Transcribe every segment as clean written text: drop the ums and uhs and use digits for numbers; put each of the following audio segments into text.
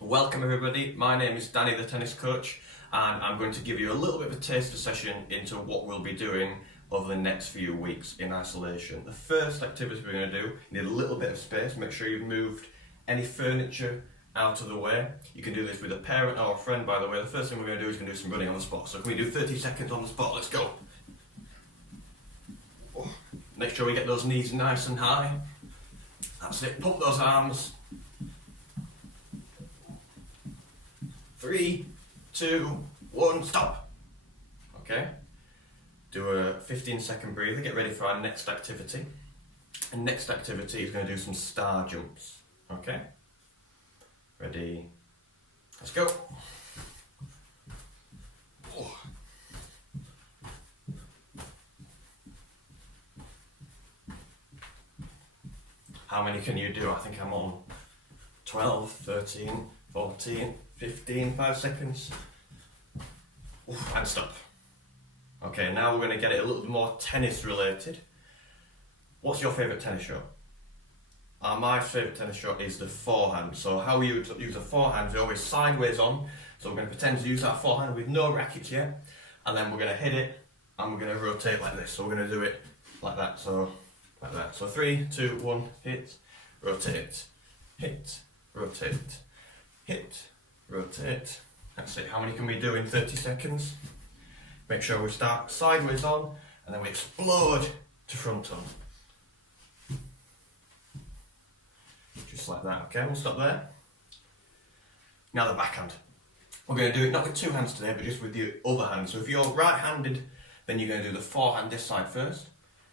Welcome everybody, my name is Danny the tennis coach and I'm going to give you a little bit of a taster session into what we'll be doing over the next few weeks in isolation. The first activity we're going to do, you need a little bit of space, make sure you've moved any furniture out of the way. You can do this with a parent or a friend, by the way. The first thing we're going to do is going to do some running on the spot. So can we do 30 seconds on the spot? Let's go. Make sure we get those knees nice and high. That's it, pump those arms. 3, 2, 1, stop. Okay, do a 15-second breather, get ready for our next activity. And next activity is going to do some star jumps. Okay, ready, let's go. How many can you do? I think I'm on 12, 13, 14, 15, 5 seconds. And stop. Okay, now we're going to get it a little bit more tennis related. What's your favourite tennis shot? My favourite tennis shot is the forehand. So how we would use a forehand, we're always sideways on. So we're going to pretend to use that forehand with no rackets yet. And then we're going to hit it and we're going to rotate like this. So we're going to do it like that. So like that. So 3, 2, 1, hit, rotate, hit, rotate, hit, rotate. That's it. How many can we do in 30 seconds? Make sure we start sideways on and then we explode to front on. Just like that. Okay, we'll stop there. Now the backhand. We're going to do it not with two hands today, but just with the other hand. So if you're right-handed, then you're going to do the forehand this side first.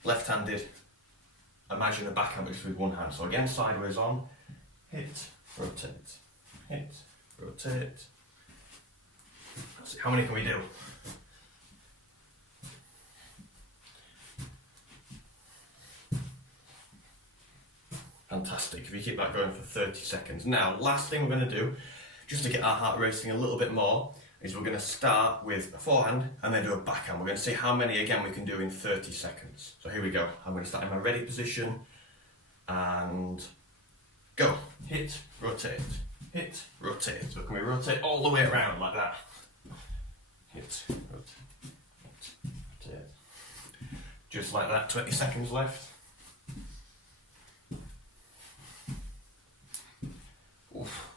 Left-handed, imagine a backhand just with one hand. So again, sideways on, hit, rotate, hit, rotate. That's it. How many can we do? Fantastic. If you keep that going for 30 seconds. Now, last thing we're going to do, just to get our heart racing a little bit more, is we're going to start with a forehand and then do a backhand. We're going to see how many again we can do in 30 seconds. So here we go. I'm going to start in my ready position and go. Hit, rotate, hit, rotate. So can we rotate all the way around like that? Hit, rotate, hit, rotate. Just like that, 20 seconds left. Oof.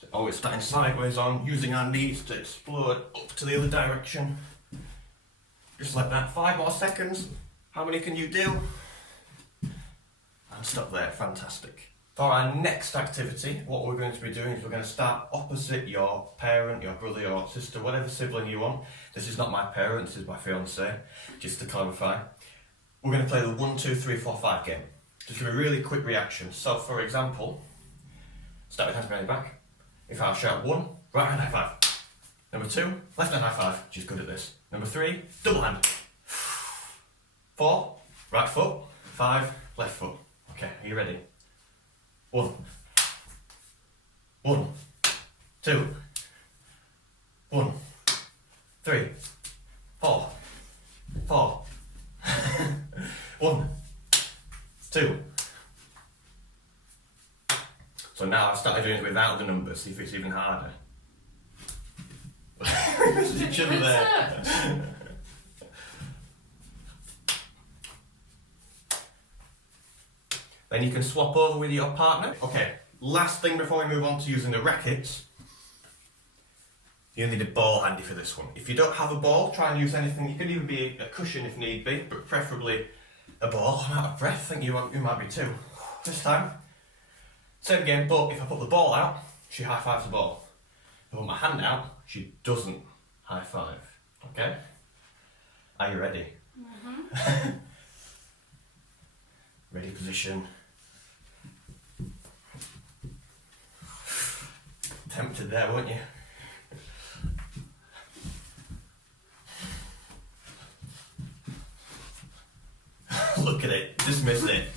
So always starting sideways on, using our knees to explode up to the other direction. Just like that, 5 more seconds. How many can you do? And stop there, fantastic. For our next activity, what we're going to be doing is we're going to start opposite your parent, your brother, your sister, whatever sibling you want. This is not my parent, this is my fiance, just to clarify. We're going to play the 1, 2, 3, 4, 5 game. Just give a really quick reaction. So for example, start with hands behind your back. If I shout 1, right hand high five. Number 2, left hand high five. She's good at this. Number 3, double hand. 4, right foot. 5, left foot. Okay, are you ready? 1, 1, 2, 1, 3, 4, 4, 1, 2. So now I've started doing it without the numbers, see if it's even harder. There's each other there. Then you can swap over with your partner. Okay, last thing before we move on to using the rackets. You need a ball handy for this one. If you don't have a ball, try and use anything. You could even be a cushion if need be, but preferably a ball. I'm out of breath, I think you might be too. This time, same game, but if I put the ball out, she high fives the ball. If I put my hand out, she doesn't high five. Okay? Are you ready? Mm-hmm. Ready position. Tempted there, weren't you? Look at it, just missed it.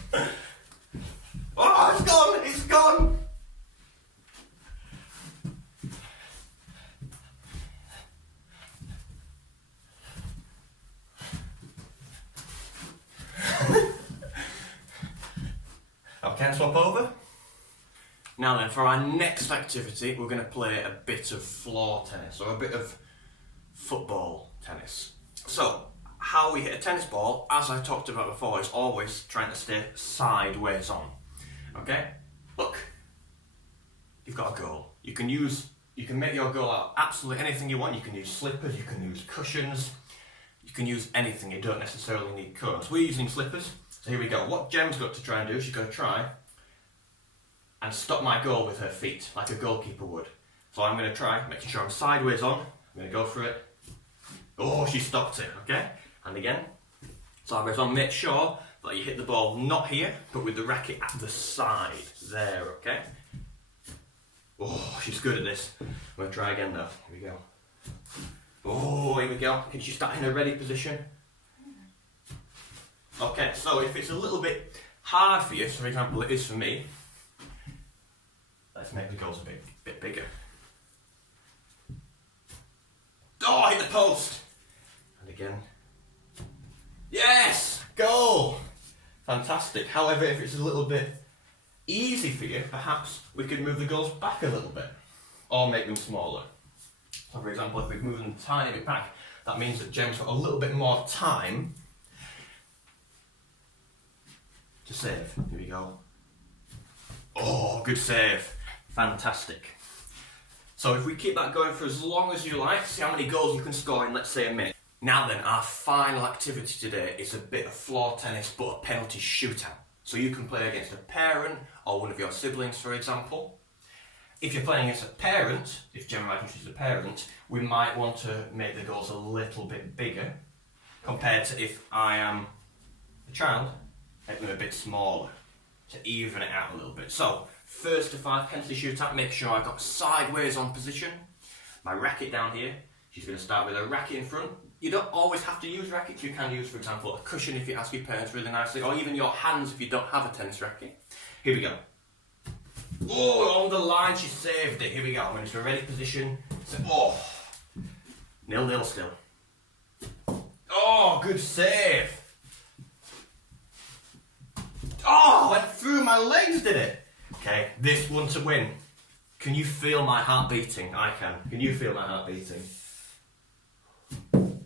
Oh, it's gone, it's gone! Okay, swap over. Now then, for our next activity, we're going to play a bit of floor tennis, or a bit of football tennis. So, how we hit a tennis ball, as I talked about before, is always trying to stay sideways on. Okay? Look, you've got a goal. You can make your goal out of absolutely anything you want. You can use slippers, you can use cushions, you can use anything. You don't necessarily need cones. We're using slippers, so here we go. What Gem's got to try and do, she's going to try and stop my goal with her feet, like a goalkeeper would. So I'm going to try, making sure I'm sideways on. I'm going to go for it. Oh, she stopped it, okay? And again, sideways on. Make sure that you hit the ball not here, but with the racket at the side. There, okay? Oh, she's good at this. I'm going to try again though. Here we go. Oh, here we go. Can she start in a ready position? Okay, so if it's a little bit hard for you, so for example it is for me, let's make the goals a bit bigger. Oh, hit the post! And again. Yes! Goal! Fantastic. However, if it's a little bit easy for you, perhaps we could move the goals back a little bit. Or make them smaller. So for example, if we move them a tiny bit back, that means that Gem's got a little bit more time to save. Here we go. Oh, good save. Fantastic. So if we keep that going for as long as you like, see how many goals you can score in, let's say, a minute. Now then, our final activity today is a bit of floor tennis, but a penalty shootout. So you can play against a parent or one of your siblings, for example. If you're playing against a parent, if Gem imagines she's a parent, we might want to make the goals a little bit bigger compared to if I am a child, make them a bit smaller to even it out a little bit. So, first to 5 penalty shootout, make sure I've got sideways on position. My racket down here, she's going to start with a racket in front. You don't always have to use rackets, you can use, for example, a cushion if you ask your parents really nicely, or even your hands if you don't have a tennis racket. Here we go. Oh, on the line, she saved it. Here we go. When it's in a ready position. So, oh, 0-0 still. Oh, good save. Oh, went through my legs, did it? Okay, this one to win. Can you feel my heart beating? I can. Can you feel my heart beating?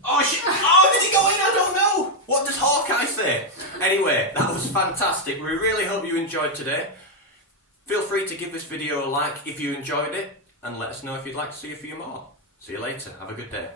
Oh, did it go in? I don't know. What does Hawkeye say? Anyway, that was fantastic. We really hope you enjoyed today. Feel free to give this video a like if you enjoyed it, and let us know if you'd like to see a few more. See you later. Have a good day.